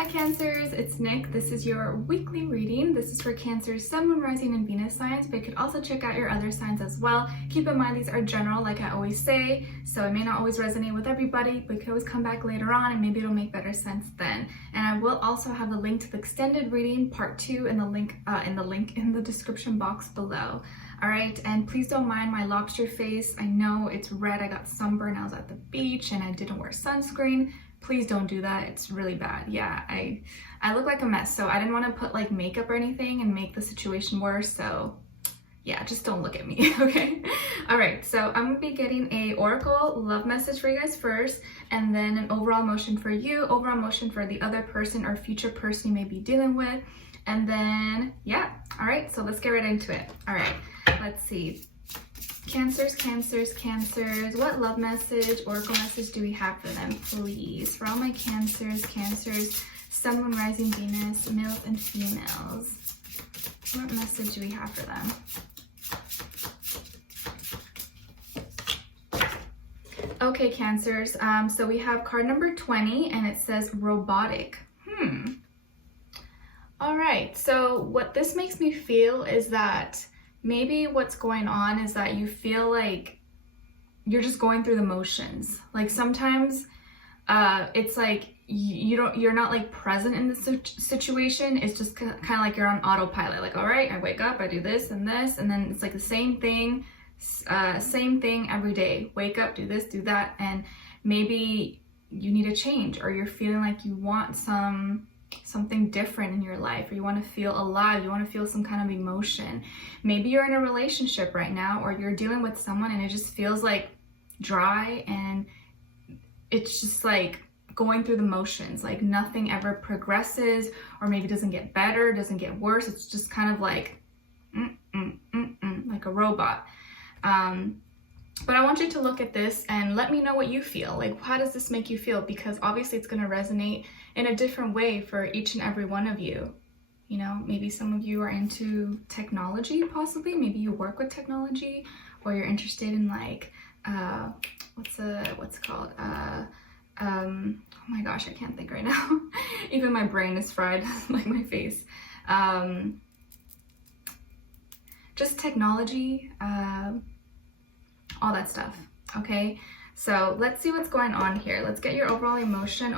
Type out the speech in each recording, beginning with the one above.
Hi Cancers, it's Nick. This is your weekly reading. This is for Cancer's Sun, Moon, Rising, and Venus signs, but you could also check out your other signs as well. Keep in mind these are general, like I always say, so it may not always resonate with everybody, but you can always come back later on and maybe it'll make better sense then. And I will also have the link to the extended reading, part 2, in the link in the description box below. All right, and please don't mind my lobster face. I know it's red. I got sunburn. I was at the beach and I didn't wear sunscreen. Please don't do that. It's really bad. Yeah, I look like a mess, so I didn't want to put like makeup or anything and make the situation worse. So yeah, just don't look at me, okay? All right, so I'm gonna be getting a oracle love message for you guys first, and then an overall emotion for you, overall emotion for the other person or future person you may be dealing with, and then yeah. All right, so let's get right into it. All right, let's see. Cancers, what love message, oracle message do we have for them, please? For all my Cancers, Sun, Moon, Rising, Venus, males and females. What message do we have for them? Okay, Cancers, so we have card number 20 and it says robotic. All right, so what this makes me feel is that maybe what's going on is that you feel like you're just going through the motions. Like sometimes it's like you're not like present in the situation. It's just kind of like you're on autopilot. Like, all right, I wake up, I do this, and then it's like the same thing every day. Wake up, do this, do that, and maybe you need a change, or you're feeling like you want something different in your life, or you want to feel alive, you want to feel some kind of emotion. Maybe you're in a relationship right now, or you're dealing with someone and it just feels like dry and it's just like going through the motions, like nothing ever progresses, or maybe doesn't get better, doesn't get worse. It's just kind of like like a robot. But I want you to look at this and let me know what you feel. Like, how does this make you feel? Because obviously it's going to resonate in a different way for each and every one of you. You know, maybe some of you are into technology, possibly. Maybe you work with technology, or you're interested in like, what's it called? Oh my gosh, I can't think right now. Even my brain is fried, like my face. Just technology, all that stuff, okay? So let's see what's going on here. Let's get your overall emotion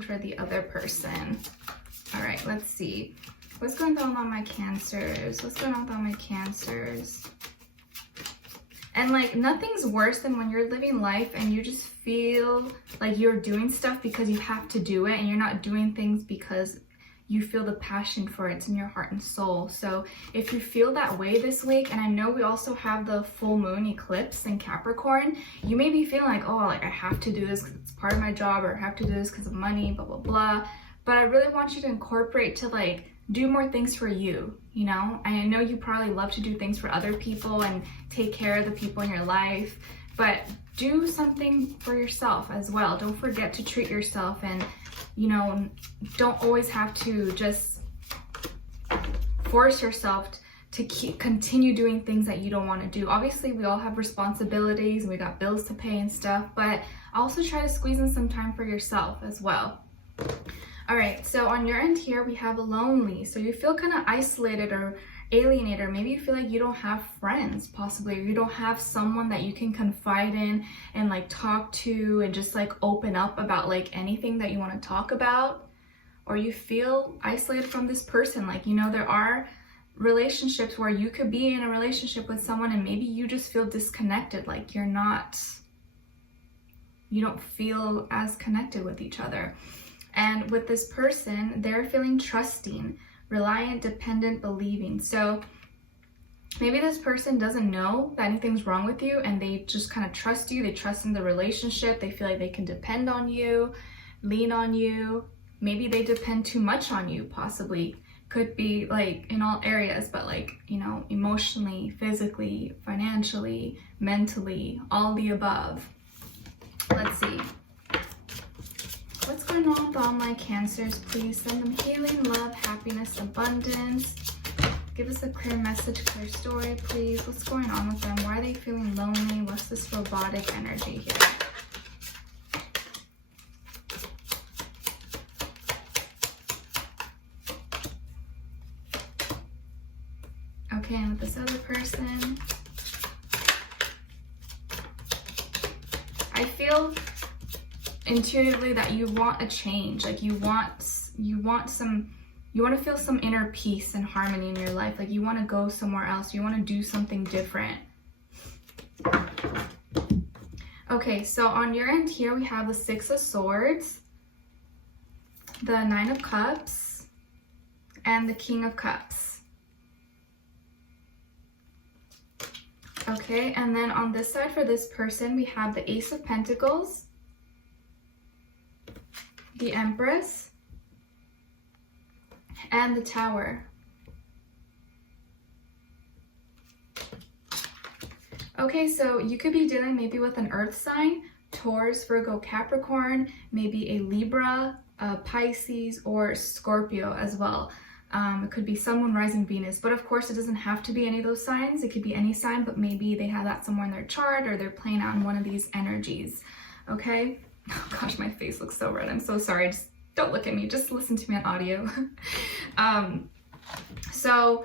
for the other person. All right, let's see. What's going on with my Cancers? What's going on with all my Cancers? And like, nothing's worse than when you're living life and you just feel like you're doing stuff because you have to do it, and you're not doing things because you feel the passion for it. It's in your heart and soul. So if you feel that way this week, and I know we also have the full moon eclipse in Capricorn, you may be feeling like, oh, like I have to do this because it's part of my job, or I have to do this because of money, blah, blah, blah. But I really want you to incorporate to like do more things for you, you know? I know you probably love to do things for other people and take care of the people in your life, but do something for yourself as well. Don't forget to treat yourself, and you know, don't always have to just force yourself to continue doing things that you don't want to do. Obviously, we all have responsibilities and we got bills to pay and stuff, but also try to squeeze in some time for yourself as well. All right, so on your end here, we have lonely. So you feel kind of isolated or alienated, or maybe you feel like you don't have friends, possibly, or you don't have someone that you can confide in and like talk to and just like open up about like anything that you want to talk about. Or you feel isolated from this person. Like, you know, there are relationships where you could be in a relationship with someone and maybe you just feel disconnected, like you don't feel as connected with each other. And with this person, they're feeling trusting, reliant, dependent, believing. So maybe this person doesn't know that anything's wrong with you, and they just kind of trust you. They trust in the relationship. They feel like they can depend on you, lean on you. Maybe they depend too much on you, possibly. Could be like in all areas, but like, you know, emotionally, physically, financially, mentally, all the above. Let's see. What's going on with all my Cancers? Please send them healing, love, happiness, abundance. Give us a clear message, clear story, please. What's going on with them? Why are they feeling lonely? What's this robotic energy here? Okay, and with this other person, I feel intuitively that you want a change. Like you want to feel some inner peace and harmony in your life. Like you want to go somewhere else. You want to do something different. Okay, so on your end here, we have the Six of Swords, the Nine of Cups, and the King of Cups. Okay, and then on this side for this person, we have the Ace of Pentacles, the Empress, and the Tower. Okay, so you could be dealing maybe with an earth sign, Taurus, Virgo, Capricorn, maybe a Libra, Pisces, or Scorpio as well. It could be Sun, Moon, Rising, Venus, but of course it doesn't have to be any of those signs. It could be any sign, but maybe they have that somewhere in their chart or they're playing out in one of these energies, okay? Oh gosh, my face looks so red. I'm so sorry. Just don't look at me. Just listen to me on audio. So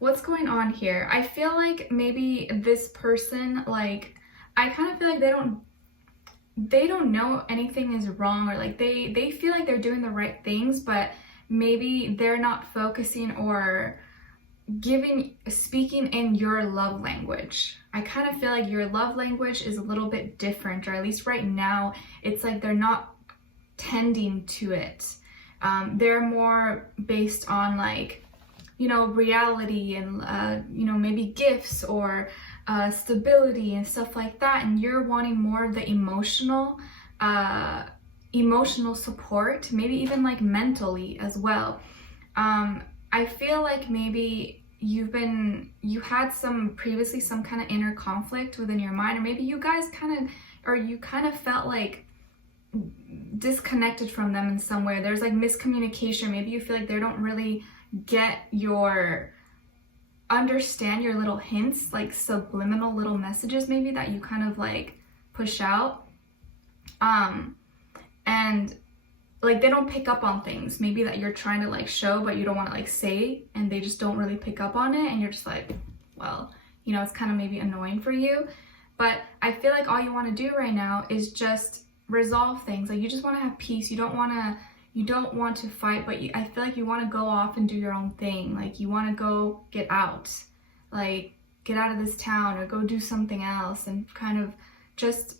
what's going on here? I feel like maybe this person, like, I kind of feel like they don't know anything is wrong, or like they feel like they're doing the right things, but maybe they're not focusing or speaking in your love language. I kind of feel like your love language is a little bit different, or at least right now, it's like they're not tending to it. They're more based on like, you know, reality and, you know, maybe gifts or stability and stuff like that. And you're wanting more of the emotional support, maybe even like mentally as well. I feel like maybe you had previously some kind of inner conflict within your mind, or maybe you guys kind of felt like disconnected from them in some way. There's like miscommunication. Maybe you feel like they don't really understand your little hints, like subliminal little messages maybe that you kind of like push out. And like they don't pick up on things maybe that you're trying to like show, but you don't want to like say, and they just don't really pick up on it, and you're just like, well, you know, it's kind of maybe annoying for you. But I feel like all you want to do right now is just resolve things. Like you just want to have peace. You don't want to fight, but I feel like you want to go off and do your own thing. Like you want to go get out, like get out of this town or go do something else and kind of just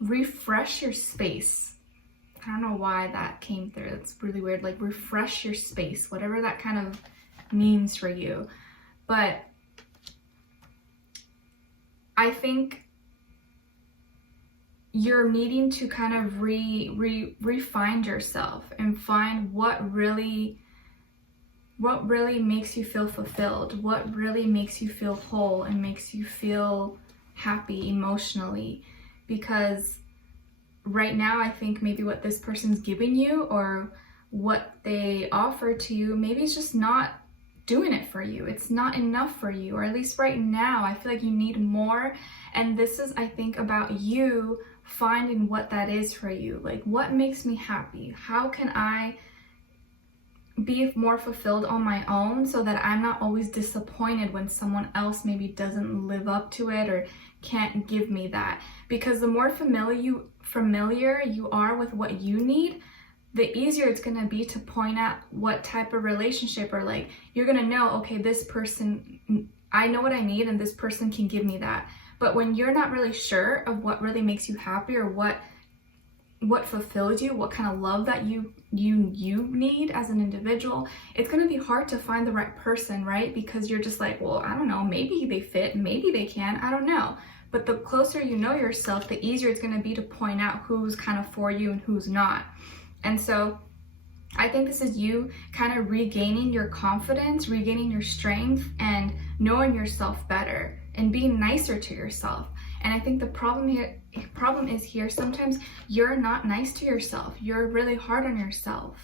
refresh your space. I don't know why that came through. It's really weird. Like refresh your space, whatever that kind of means for you. But I think you're needing to kind of refine yourself and find what really makes you feel fulfilled, what really makes you feel whole and makes you feel happy emotionally. Because right now, I think maybe what this person's giving you or what they offer to you, maybe it's just not doing it for you. It's not enough for you, or at least right now, I feel like you need more. And this is, I think, about you finding what that is for you. Like, what makes me happy? How can I be more fulfilled on my own so that I'm not always disappointed when someone else maybe doesn't live up to it or can't give me that? Because the more familiar you are with what you need, the easier it's going to be to point out what type of relationship, or like you're going to know, okay, this person, I know what I need and this person can give me that. But when you're not really sure of what really makes you happy, or what fulfills you, what kind of love that you need as an individual, it's going to be hard to find the right person, right? Because you're just like, well, I don't know, maybe they fit, maybe they can, I don't know. But the closer you know yourself, the easier it's going to be to point out who's kind of for you and who's not. And so I think this is you kind of regaining your confidence, regaining your strength, and knowing yourself better and being nicer to yourself. And I think the problem is here, sometimes you're not nice to yourself. You're really hard on yourself.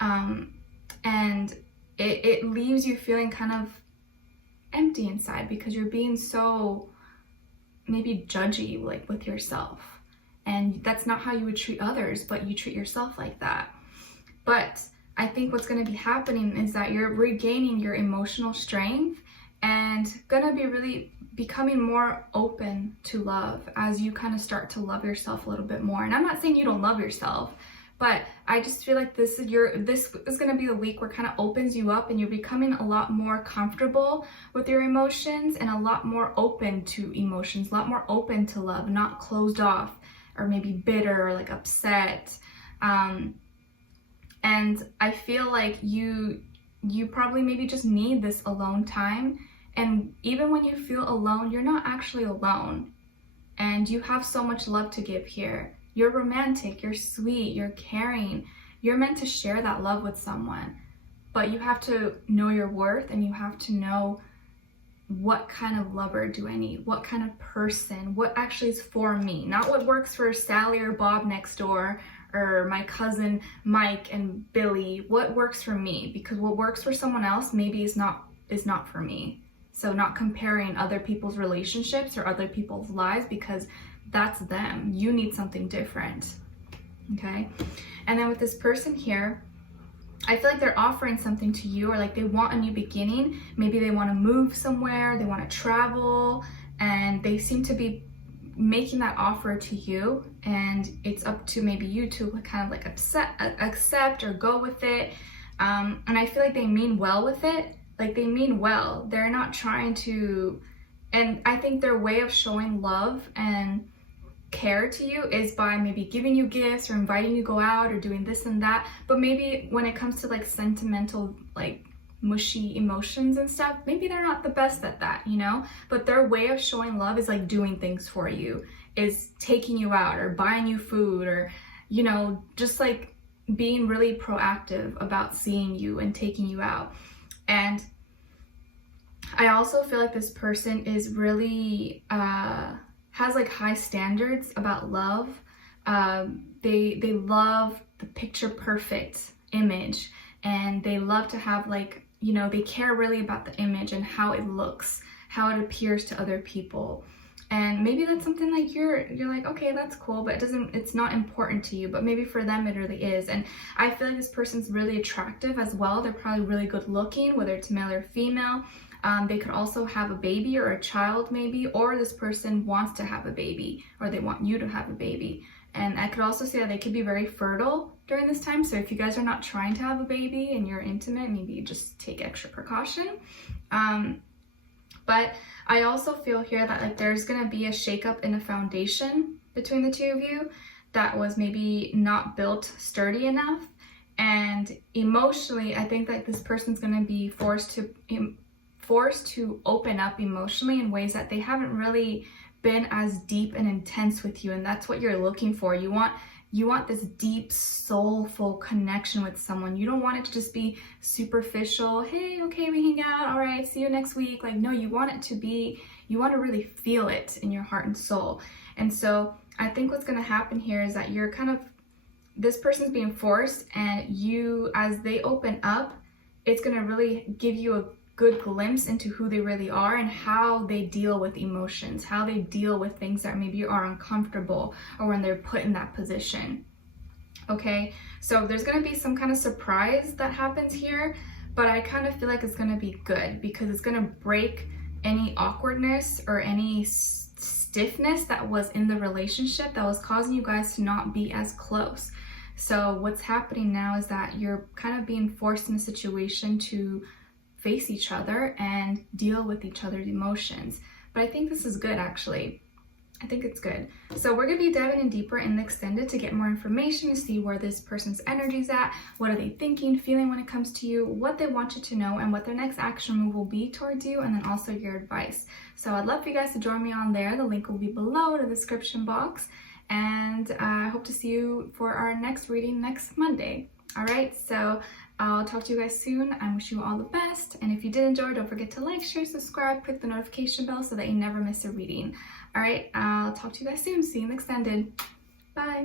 And it leaves you feeling kind of empty inside because you're being so maybe judgy, like with yourself. And that's not how you would treat others, but you treat yourself like that. But I think what's going to be happening is that you're regaining your emotional strength and going to be really becoming more open to love as you kind of start to love yourself a little bit more. And I'm not saying you don't love yourself, but I just feel like this is going to be the week where it kind of opens you up and you're becoming a lot more comfortable with your emotions and a lot more open to emotions, a lot more open to love, not closed off or maybe bitter or like upset. And I feel like you probably maybe just need this alone time. And even when you feel alone, you're not actually alone. And you have so much love to give here. You're romantic, you're sweet, you're caring. You're meant to share that love with someone. But you have to know your worth, and you have to know what kind of lover do I need? What kind of person? What actually is for me? Not what works for Sally or Bob next door, or my cousin Mike and Billy. What works for me? Because what works for someone else maybe is not for me. So not comparing other people's relationships or other people's lives, because that's them. You need something different. Okay? And then with this person here, I feel like they're offering something to you, or like they want a new beginning. Maybe they want to move somewhere, they want to travel, and they seem to be making that offer to you, and it's up to maybe you to kind of like accept or go with it. And I feel like they mean well with it. Like they mean well. They're not trying to, and I think their way of showing love and care to you is by maybe giving you gifts or inviting you to go out or doing this and that. But maybe when it comes to like sentimental, like mushy emotions and stuff, maybe they're not the best at that, you know? But their way of showing love is like doing things for you, is taking you out or buying you food, or, you know, just like being really proactive about seeing you and taking you out. And I also feel like this person is really has like high standards about love. They love the picture perfect image, and they love to have like, you know, they care really about the image and how it looks, how it appears to other people. And maybe that's something like you're like, okay, that's cool, but it's not important to you, but maybe for them it really is. And I feel like this person's really attractive as well. They're probably really good looking, whether it's male or female. They could also have a baby or a child maybe, or this person wants to have a baby, or they want you to have a baby. And I could also say that they could be very fertile during this time. So if you guys are not trying to have a baby and you're intimate, maybe you just take extra precaution. But I also feel here that like there's gonna be a shakeup in a foundation between the two of you that was maybe not built sturdy enough. And emotionally, I think that this person's gonna be forced to open up emotionally in ways that they haven't really been as deep and intense with you. And that's what you're looking for. You want this deep, soulful connection with someone. You don't want it to just be superficial. Hey, okay, we hang out. All right, see you next week. Like, no, you want to really feel it in your heart and soul. And so I think what's going to happen here is that you're this person's being forced, and you, as they open up, it's going to really give you a good glimpse into who they really are and how they deal with emotions, how they deal with things that maybe are uncomfortable, or when they're put in that position. Okay, so there's going to be some kind of surprise that happens here, but I kind of feel like it's going to be good, because it's going to break any awkwardness or any stiffness that was in the relationship that was causing you guys to not be as close. So what's happening now is that you're kind of being forced in a situation to face each other and deal with each other's emotions. But I think this is good, actually. I think it's good. So we're going to be diving in deeper in the extended to get more information, to see where this person's energy's at, what are they thinking, feeling when it comes to you, what they want you to know, and what their next action move will be towards you, and then also your advice. So I'd love for you guys to join me on there. The link will be below in the description box. And I hope to see you for our next reading next Monday. All right, so I'll talk to you guys soon. I wish you all the best. And if you did enjoy, don't forget to like, share, subscribe, click the notification bell so that you never miss a reading. All right, I'll talk to you guys soon. See you in the extended. Bye.